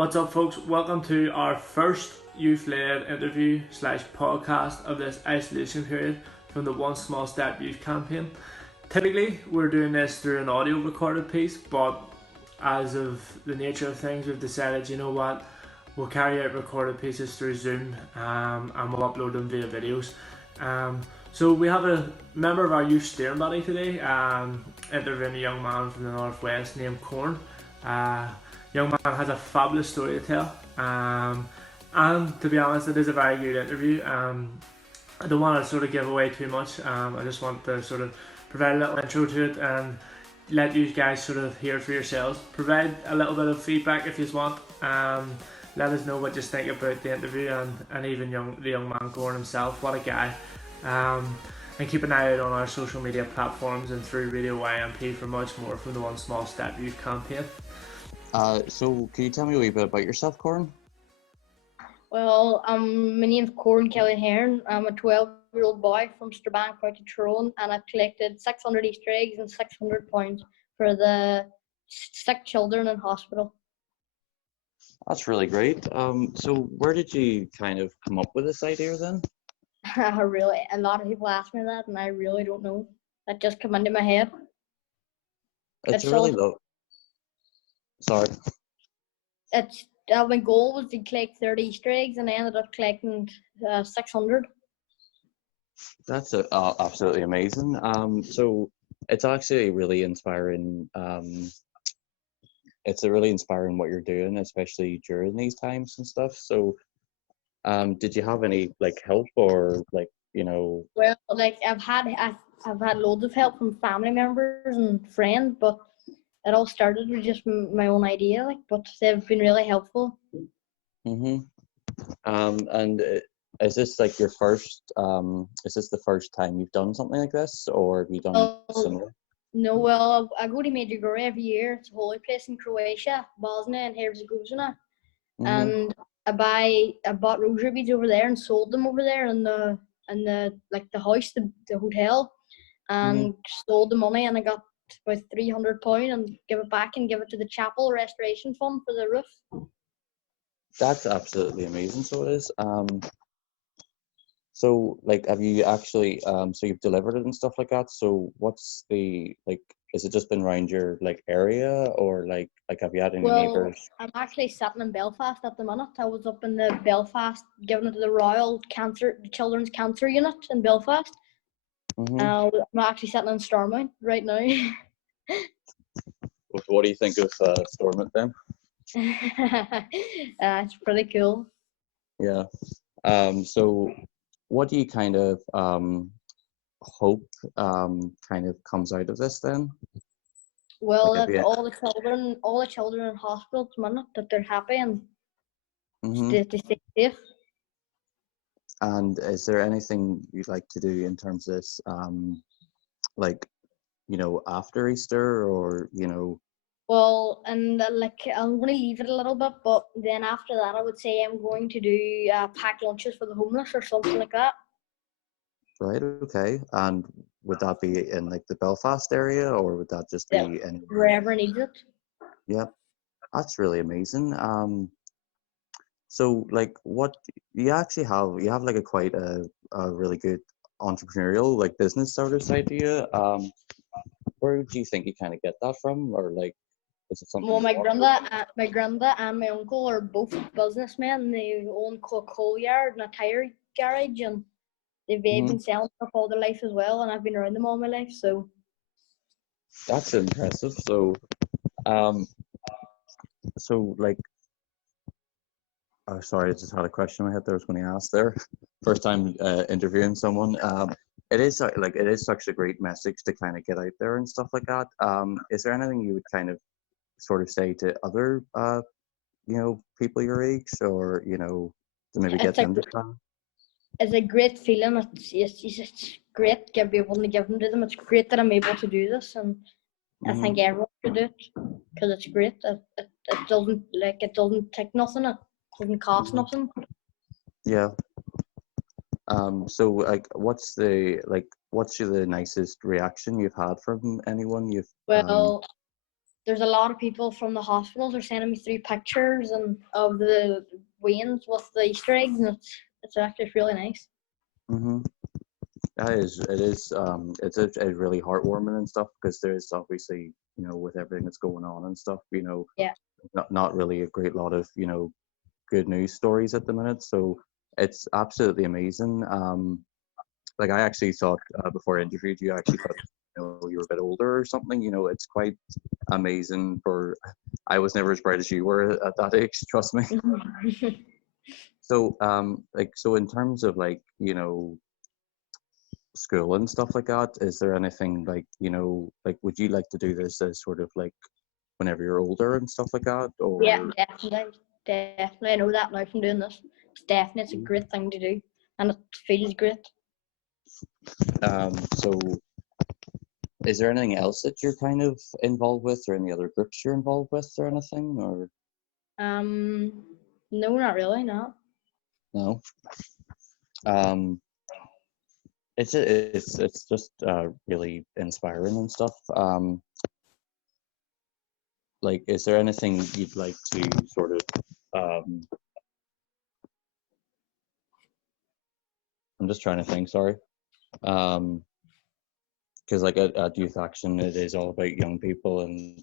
What's up, folks? Welcome to our first youth-led interview slash podcast of this isolation period from the One Small Step Youth campaign. Typically, we're doing this through an audio recorded piece, but as of the nature of things, we've decided, you know what, we'll carry out recorded pieces through Zoom and we'll upload them via videos. So we have a member of our youth steering body today, interviewing a young man from the northwest named Corn. Young man has a fabulous story to tell, and to be honest, it is a very good interview. I don't want to sort of give away too much. I just want to sort of provide a little intro to it and let you guys sort of hear for yourselves. Provide a little bit of feedback if you want. Let us know what you think about the interview and even the young man Gordon himself. What a guy. And keep an eye out on our social media platforms and through Radio YMP for much more from the One Small Step Youth campaign. So can you tell me a wee bit about yourself, Corin? Well, my name's Corin Kelly Hearn. I'm a 12-year-old boy from Strabane, County Tyrone, and I've collected 600 Easter eggs and £600 for the sick children in hospital. That's really great. So where did you kind of come up with this idea then? A lot of people ask me that, and I really don't know. That just came into my head. It's a really low. Sorry. My goal was to collect 30 Easter eggs, and I ended up collecting 600. That's absolutely amazing. So it's actually really inspiring. It's a really inspiring what you're doing, especially during these times and stuff. So, did you have any help or Well, I've had loads of help from family members and friends, but it all started with just my own idea. But they've been really helpful. Mhm. And is this your first? Is this the first time you've done something like this, or have you done similar? No, well, I go to Medjugorje every year. It's a holy place in Croatia, Bosnia and Herzegovina. And I bought rosary beads over there and sold them over there in the house, the hotel, and stole the money, and I got about £300 and give it back and give it to the chapel restoration fund for the roof. That's absolutely amazing. So it is. So have you actually so you've delivered it and stuff like that? So what's the is it just been around your area, or have you had any neighbours? I'm actually sitting in Belfast at the minute. I was up in the Belfast giving it to the Children's Cancer Unit in Belfast. I'm actually sitting in Stormont right now. What do you think of Stormont then? It's pretty cool. Yeah. So what do you kind of hope kind of comes out of this then? Well, that all the children in hospital at the minute, that they're happy and they stay safe. And is there anything you'd like to do in terms of this, after Easter, or Well, and I'm going to leave it a little bit, but then after that, I would say I'm going to do packed lunches for the homeless or something like that. Right. Okay. And would that be in the Belfast area, or would that just be in wherever needs it? Yeah, that's really amazing. So what you actually have, quite a really good entrepreneurial business sort of idea. Where do you think you kind of get that from, or is it something? Well, my granda and my uncle are both businessmen. They own a coal yard and a tire garage, and they've been selling stuff all their life as well. And I've been around them all my life, so that's impressive. So, oh, sorry, I just had a question in my head that I was going to ask there. First time interviewing someone. It is it is such a great message to kind of get out there and stuff like that. Is there anything you would kind of sort of say to other people your age, or to maybe get them to come? It's a great feeling. It's great to be able to give them to them. It's great that I'm able to do this, and I think everyone should do it because it's great. It doesn't take nothing. It doesn't cost nothing. Yeah. So what's the nicest reaction you've had from anyone you've? Well, there's a lot of people from the hospitals are sending me through pictures and of the wains with the Easter eggs, and it's actually really nice. Mm-hmm. It's really heartwarming and stuff, because there's obviously, with everything that's going on and stuff, Yeah. not really a great lot of, good news stories at the minute. So it's absolutely amazing. Like I actually thought, before I interviewed you, I actually thought, you were a bit older or something. It's quite amazing I was never as bright as you were at that age, trust me. So, so in terms of school and stuff like that, is there anything would you like to do this as sort of whenever you're older and stuff like that? Or Yeah, definitely. I know that now from doing this. It's a great thing to do, and it feels great. So is there anything else that you're kind of involved with, or any other groups you're involved with, or anything? Or no, not really, no. no? It's just really inspiring and stuff. Is there anything you'd like to sort of I'm just trying to think, sorry. Because at Youth Action, it is all about young people, and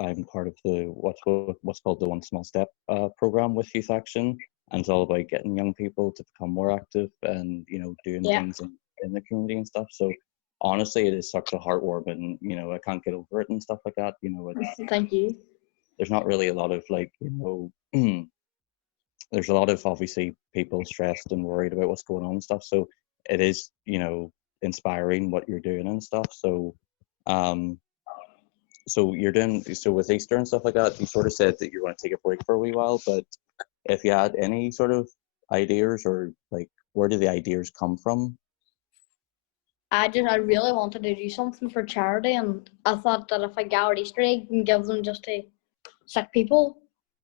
I'm part of the what's called the One Small Step program with Youth Action, and it's all about getting young people to become more active and doing things in the community and stuff. So honestly, it is such a heartwarming. I can't get over it and stuff like that. Thank you. There's not really a lot of there's a lot of obviously people stressed and worried about what's going on and stuff. So it is inspiring what you're doing and stuff. So so with Easter and stuff like that, you sort of said that you're going to take a break for a wee while, but if you had any sort of ideas, or where do the ideas come from? I really wanted to do something for charity, and I thought that if I gathered Easter eggs and give them just to sick people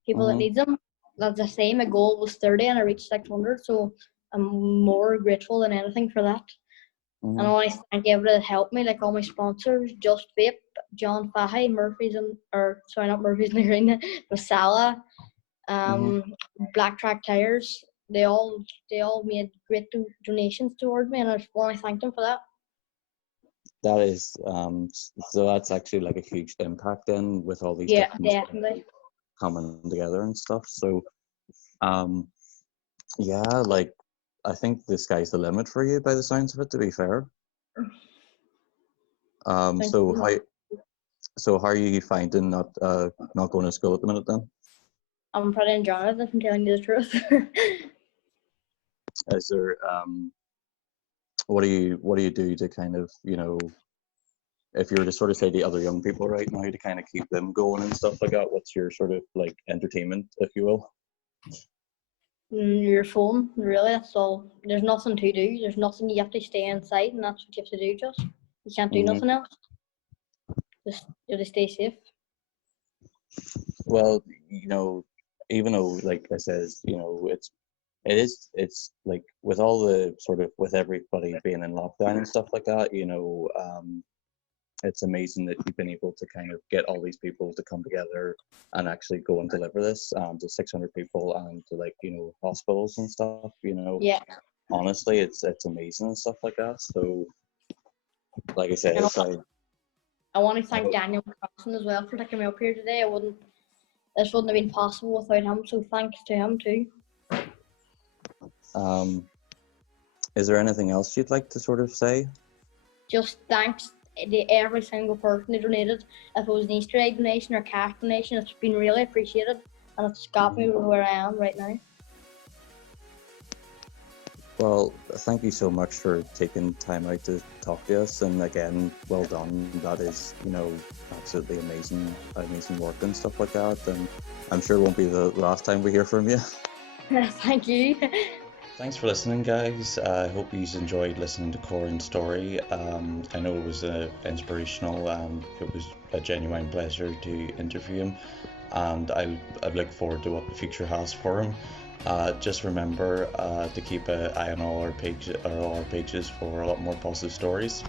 that need them, that's the same. My goal was 30 and I reached 600, so I'm more grateful than anything for that. And I want to thank everybody that helped me, like all my sponsors, Just Vape, John Fahey, Murphy's not Murphy's in the Green, Masala, Black Track Tires. They all made great donations towards me, and I just want to thank them for that. That is so that's actually a huge impact then, with all these definitely coming together and stuff. So I think the sky's the limit for you, by the sounds of it, to be fair. So how are you finding not going to school at the minute then? I'm pretty enjoying it, if I'm telling you the truth. Is there what do you do to kind of, if you were to sort of say to other young people right now to kind of keep them going and stuff like that, what's your sort of entertainment, if you will? Your phone, really, that's all. There's nothing to do. There's nothing. You have to stay inside, and that's what you have to do. Just you can't do nothing else. Just you have to stay safe. Well, even though, like I says, it's with all the sort of, with everybody being in lockdown and stuff like that, it's amazing that you've been able to kind of get all these people to come together and actually go and deliver this to 600 people and to hospitals and stuff. Yeah. Honestly, it's amazing and stuff like that. So, like I said, I want to thank Daniel Carson as well for taking me up here today. This wouldn't have been possible without him. So thanks to him too. Is there anything else you'd like to sort of say? Just thanks to every single person who donated. If it was an Easter egg donation or cash donation, it's been really appreciated, and it's got me where I am right now. Well, thank you so much for taking time out to talk to us, and again, well done. That is, absolutely amazing work and stuff like that, and I'm sure it won't be the last time we hear from you. Thank you. Thanks for listening, guys. I hope you enjoyed listening to Corin's story. I know it was inspirational, and it was a genuine pleasure to interview him, and I look forward to what the future has for him. Just remember to keep an eye on all our pages for a lot more positive stories.